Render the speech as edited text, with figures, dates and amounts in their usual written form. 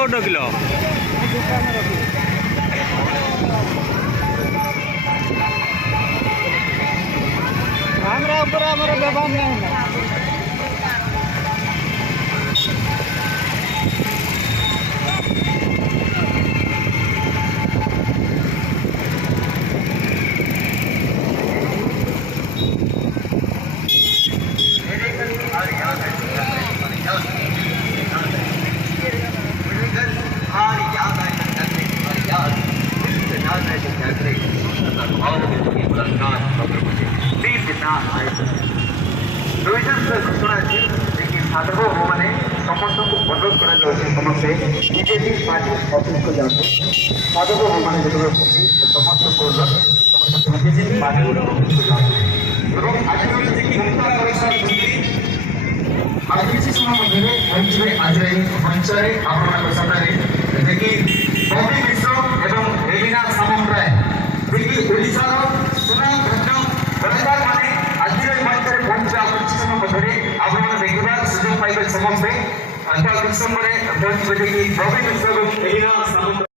କୋଉଠି ରଖିଲ? କ୍ୟାମେରା ଉପରେ ଆମର ବ୍ୟବହାର ନାହିଁ। साधक मैंने समस्त को अनुरोध कर समस्ते बीजेपी पार्टी ऑफिस को जाते साधक मैंने जो समस्त को बीजेपी पार्टी ऑफिस को जाते आज किसी समय मध्य आज मंचरे आपण सामने देखिए बॉबी मिश्र एवं एलिना सामंतराय देखिए ओडिशार सुना भद्र कलाकार माने आज मंचरे पहुंचा किसी समय मध्य आपण देखा सुजोग पाइबे समस्ते कुछ समय पहुंचे देखिए बॉबी मिश्र एवं एलिना सामंतराय